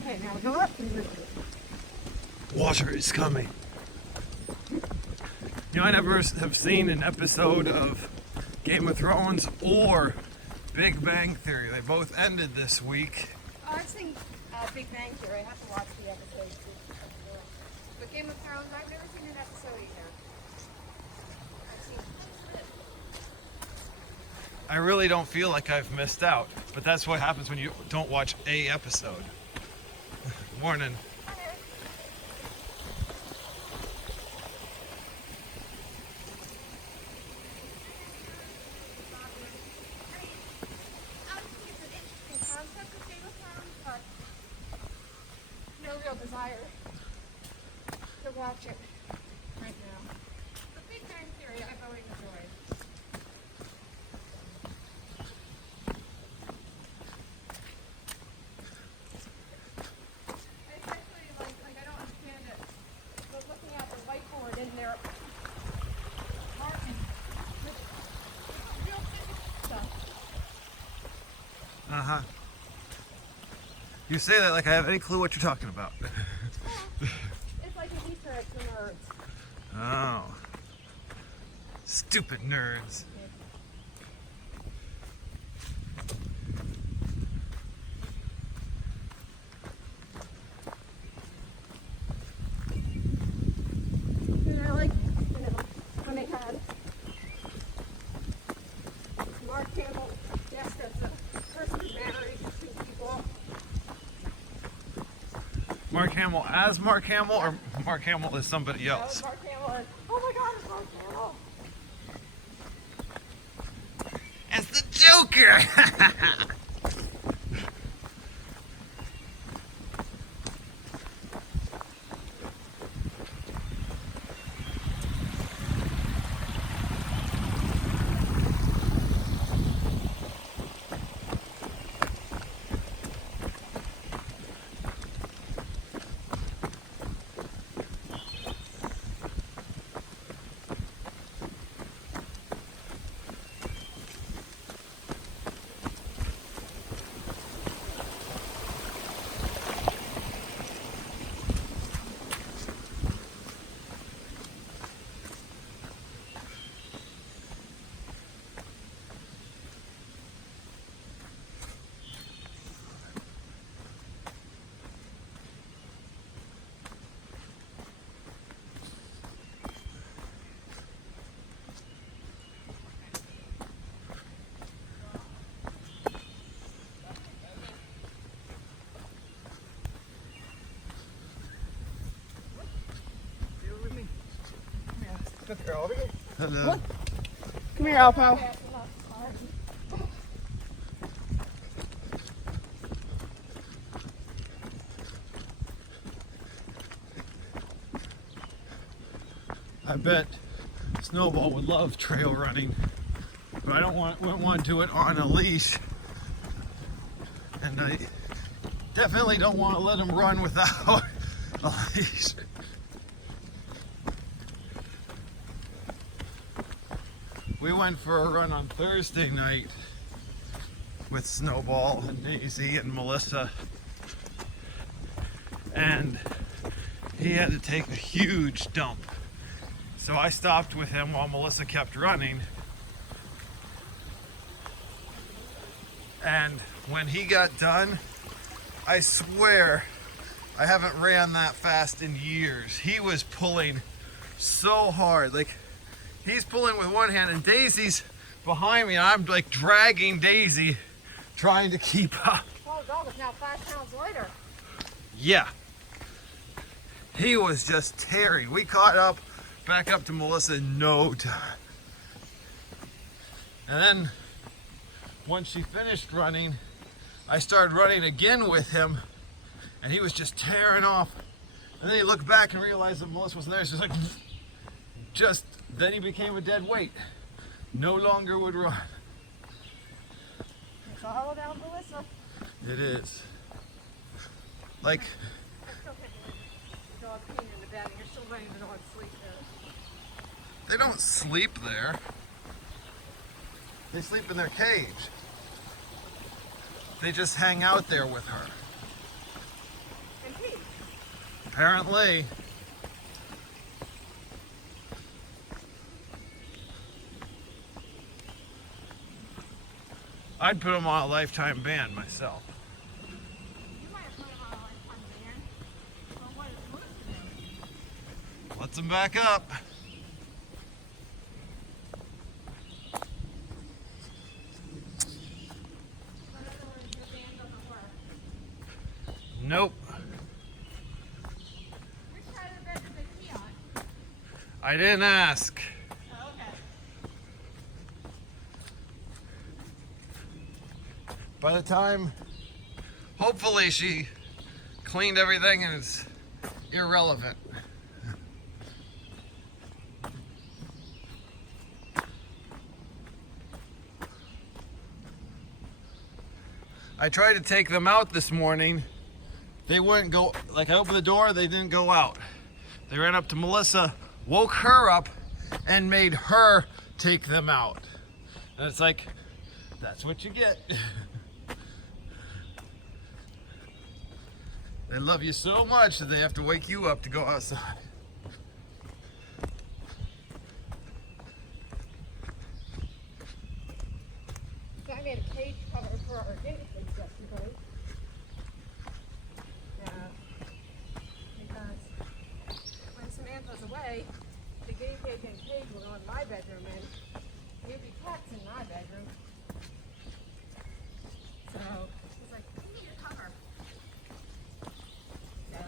Okay, now go up. Water is coming. You know, I never have seen an episode of Game of Thrones or Big Bang Theory. They both ended this week. Oh, I've seen Big Bang Theory. I have to watch the episodes. But Game of Thrones, I've never seen an episode either. I've seen I really don't feel like I've missed out, but that's what happens when you don't watch a episode. Morning. desire to watch it right now. The Big Bang Theory I've always enjoyed. Especially like I don't understand it, but looking at the whiteboard in their apartment with real physics stuff. Uh-huh. You say that like I have any clue what you're talking about. It's like an Easter egg for nerds. Oh. Stupid nerds. And I like, when they had Mark Hamill, yes, that's a person who married two people. Mark Hamill as Mark Hamill, or Mark Hamill as somebody else? Mark Hamill is, oh my God, it's Mark Hamill. As the Joker! Hello. Come here, Alpo. I bet Snowball would love trail running, but I wouldn't want to do it on a leash, and I definitely don't want to let him run without a leash. We went for a run on Thursday night with Snowball and Daisy and Melissa, and he had to take a huge dump. So I stopped with him while Melissa kept running. And when he got done, I swear I haven't ran that fast in years. He was pulling so hard. Like, he's pulling with one hand and Daisy's behind me. And I'm like dragging Daisy, trying to keep up. Oh, the dog is now 5 pounds lighter. Yeah. He was just tearing. We caught up. Back up to Melissa in no time. And then once she finished running, I started running again with him, and he was just tearing off. And then he looked back and realized that Melissa wasn't there. So he was like, then he became a dead weight. No longer would run. It's all down Melissa. It is. Like, I still can't believe the dog peeing in the bed and you're still letting the dog sleep there. they don't sleep there. They sleep in their cage. They just hang out there with her. And pee. Apparently. I'd put them on a lifetime ban myself. You might have put him on a lifetime ban. Well, what is Moose doing? Let's them back up. In other words, your ban doesn't work. Nope. Which side of the bed did they pee on? I didn't ask. Oh, okay. By the time, hopefully she cleaned everything and it's irrelevant. I tried to take them out this morning. They wouldn't go, like I opened the door, they didn't go out. They ran up to Melissa, woke her up, and made her take them out. And it's like, that's what you get. They love you so much that they have to wake you up to go outside. So I made a cage cover for our guinea pigs yesterday. Because when Samantha's away, the guinea pig and cage will go in my bedroom and there'd be cats in my bedroom. So it's like, we need a cover. So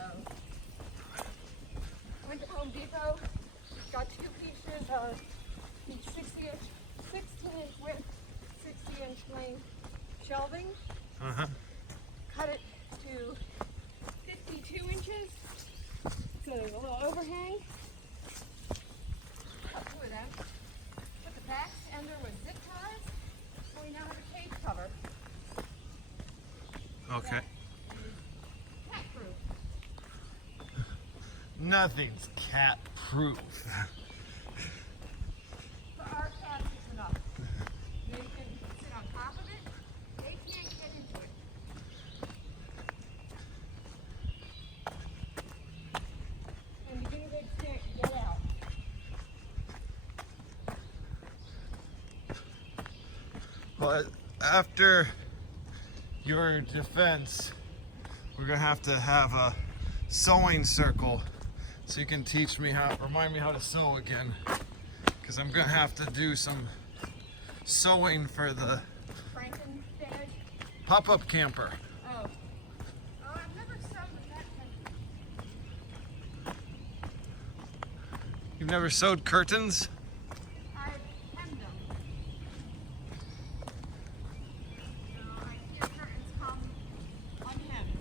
went to Home Depot, got 2 pieces of each 16-inch width, 60-inch length shelving, cut it to 52 inches, so there's a little overhang. Cut 2 of them, put the backs under with zip ties, so we now have a cage cover. Okay. Cat proof. Nothing's cat proof. For our cats, it's enough. They can sit on top of it. They can't get into it. And the guinea pigs can't get out. But after your defense, we're gonna have to have a sewing circle so you can teach me remind me how to sew again. Because I'm gonna have to do some sewing for the Frankenstead. pop-up camper. Oh. Oh, I've never sewn with that kind. You've never sewed curtains? I've hemmed them. No, I hear curtains come unhemmed.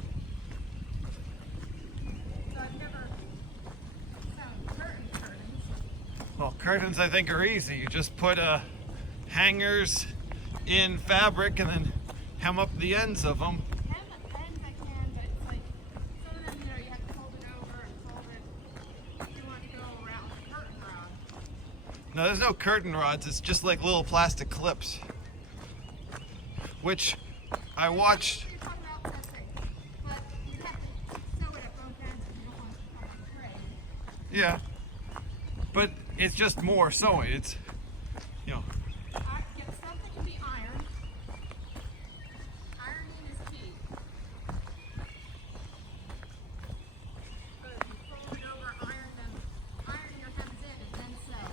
So I've never sewn curtains. Well, curtains I think are easy. You just put hangers in fabric and then hem up the ends of them. Hem ends I can, but it's like some of them, you have to fold it over and fold it. You want to go around the curtain rod. No, there's no curtain rods. It's just like little plastic clips. Which I watched. You're talking about separate, but you have to sew it at both ends if you don't want it to come thread. Yeah. But it's just more sewing. It's, you know. Get stuff that can be ironed. Ironing is key. So if you fold it over, iron your hems in, and then sew.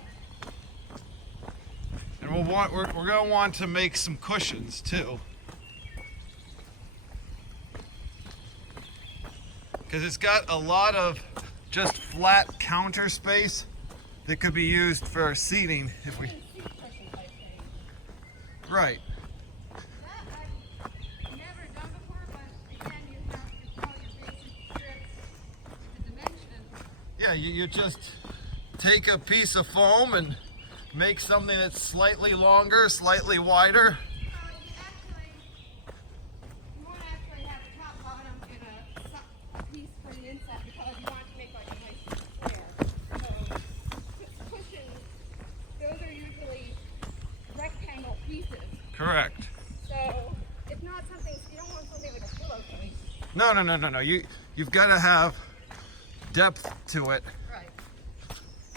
And we're gonna want to make some cushions too. Because it's got a lot of just flat counter space that could be used for seating if we. Seat cushion type thing. Right. That I've never done before, but again, you have to follow your basic strips, the dimensions. Yeah, you just take a piece of foam and make something that's slightly longer, slightly wider. You want to actually have the top, bottom, and a piece for the inside because you want to make like a nice square. So cushions, those are usually rectangle pieces. Correct. So it's not something, you don't want something like a pillowcase. No. You've got to have depth to it. Right.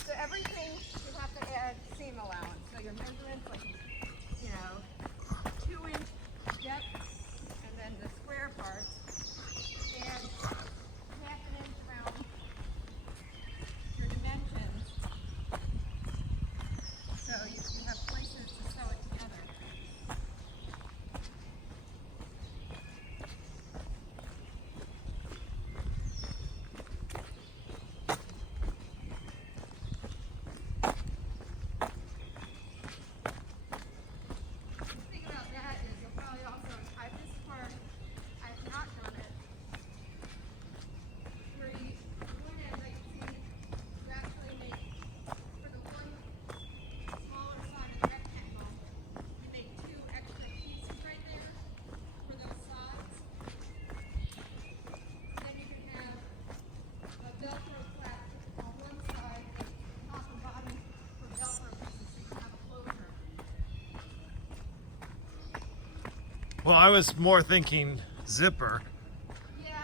So everything you have to add seam allowance. So your measurements, like, 2-inch depth, and then the square parts, and half an inch around your dimensions. So you have places to sew it together. Well, I was more thinking zipper. Yeah,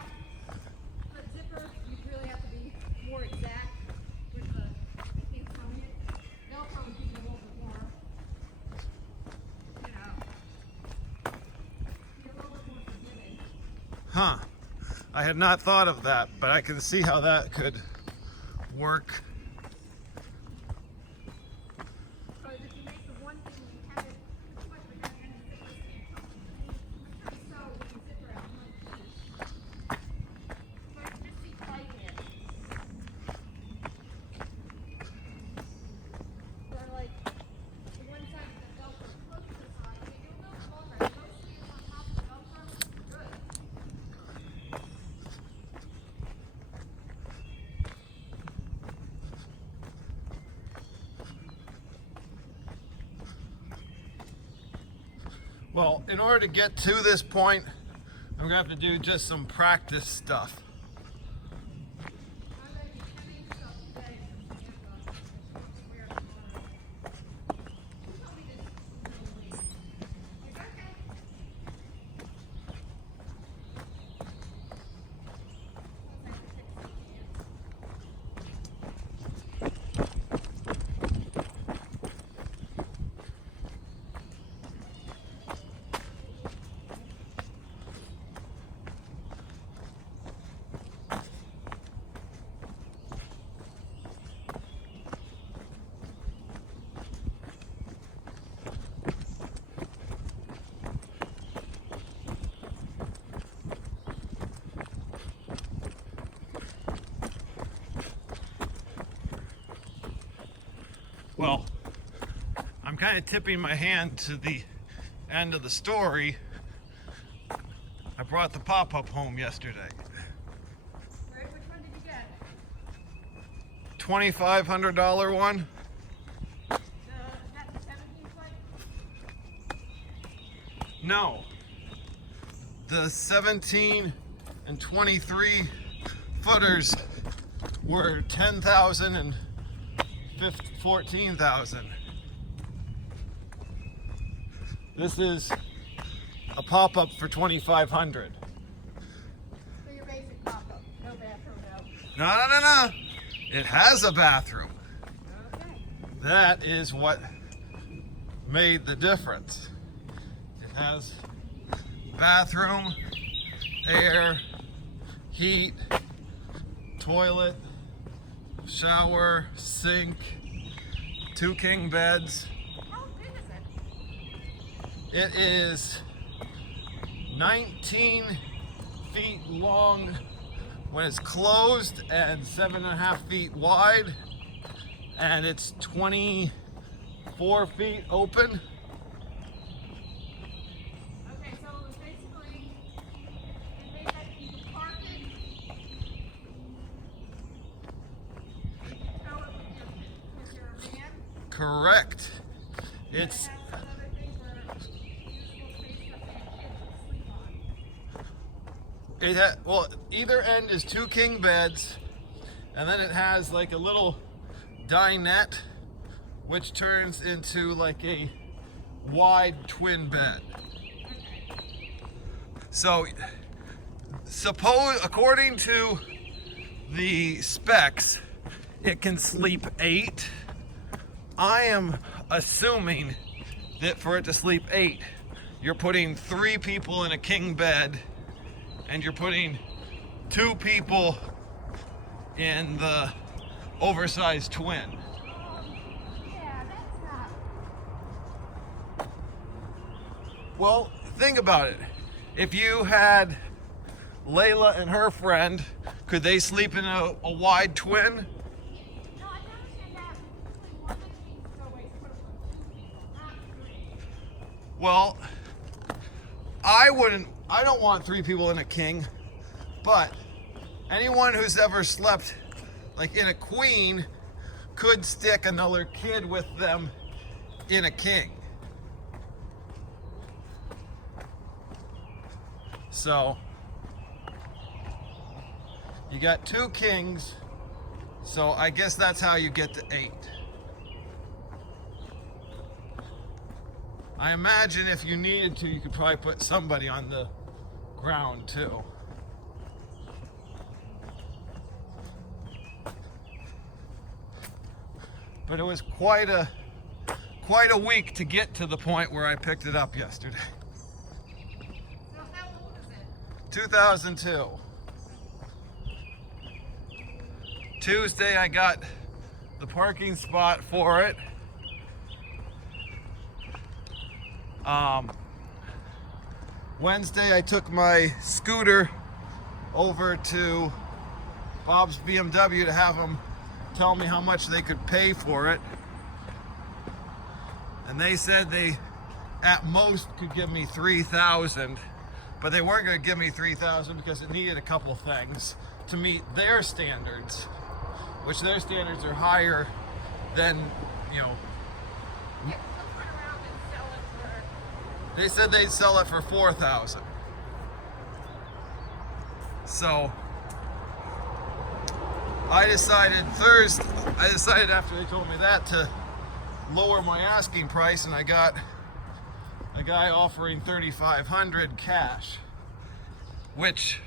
but zipper, you really have to be more exact with the thing sewing it. Velcro would give you a little bit more, be a little bit more forgiving. Huh. I had not thought of that, but I can see how that could work. So if you make the one thing you have it too much of a and the zippers can't come. So with the zipper out one piece. So I can just see tighten it. Or like the one side of the Velcro close to the side, you do a little longer. Those sleeves on top of the Velcro, good. Well, in order to get to this point, I'm gonna have to do just some practice stuff. I'm going to be 10 inches up today from Tampa. Where tomorrow. You told me this was really late. Like, okay. Looks like the 16 inch. Well, I'm kind of tipping my hand to the end of the story. I brought the pop-up home yesterday. Which one did you get? $2,500 one. That's the 17 foot? No. The 17 and 23 footers were 10,000 and 14,000. This is a pop-up for 2,500. So your basic pop-up. No bathroom, no. No. It has a bathroom. Okay. That is what made the difference. It has bathroom, air, heat, toilet, shower, sink, 2 king beds. How big is it? It is 19 feet long when it's closed and 7.5 feet wide, and it's 24 feet open. Okay, so it was basically, it made that you could park it, you could tow it with your van. Correct. And it It's has some other things where usable space for fan kids to sleep on. well, either end is 2 king beds, and then it has like a little dinette, which turns into like a wide twin bed. So according to the specs, it can sleep 8. I am assuming that for it to sleep 8, you're putting 3 people in a king bed and you're putting 2 people in the oversized twin. Yeah, that's not. Well, think about it. If you had Layla and her friend, could they sleep in a wide twin? No, I can understand that. But one of the things is always put them with 2 people, not 3. Well, I don't want 3 people in a king, but anyone who's ever slept like in a queen could stick another kid with them in a king. So you got 2 kings, so I guess that's how you get to 8. I imagine if you needed to, you could probably put somebody on the ground too. But it was quite a week to get to the point where I picked it up yesterday. So how old is it? 2002. Tuesday I got the parking spot for it. Wednesday I took my scooter over to Bob's BMW to have him tell me how much they could pay for it. And they said they at most could give me $3,000, but they weren't going to give me $3,000 because it needed a couple things to meet their standards, which their standards are higher than, you know. Yeah, they'll turn around and sell it for. They said they'd sell it for $4,000. So I decided after they told me that to lower my asking price, and I got a guy offering $3,500 cash, which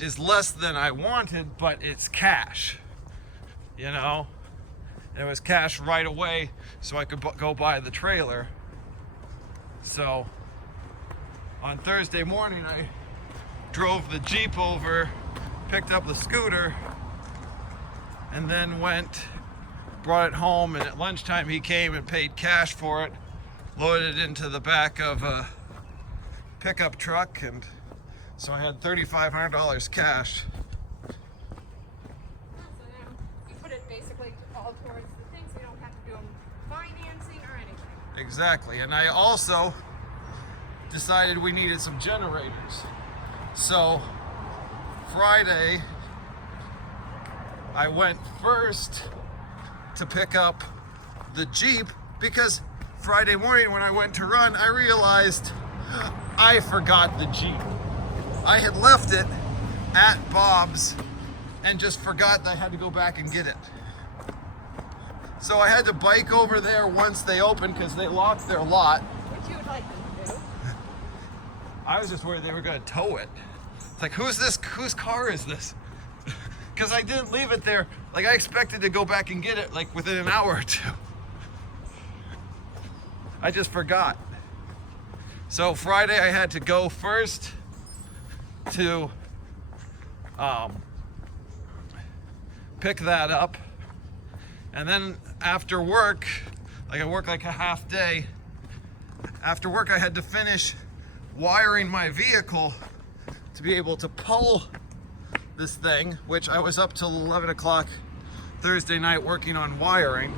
is less than I wanted, but it's cash, you know. It was cash right away, so I could go buy the trailer. So on Thursday morning, I drove the Jeep over, picked up the scooter, and then brought it home, and at lunchtime he came and paid cash for it, loaded it into the back of a pickup truck, and so I had $3,500 cash. So now you put it basically all towards the thing, so you don't have to do financing or anything. Exactly, and I also decided we needed some generators. So Friday, I went first to pick up the Jeep because Friday morning when I went to run, I realized I forgot the Jeep. I had left it at Bob's and just forgot that I had to go back and get it. So I had to bike over there once they opened because they locked their lot. What you would like them to do? I was just worried they were going to tow it. It's like, whose car is this? Because I didn't leave it there. Like, I expected to go back and get it like within an hour or 2. I just forgot. So Friday I had to go first to pick that up, and then after work, like I work like a half day, after work I had to finish wiring my vehicle to be able to pull this thing, which I was up till 11 o'clock Thursday night working on wiring.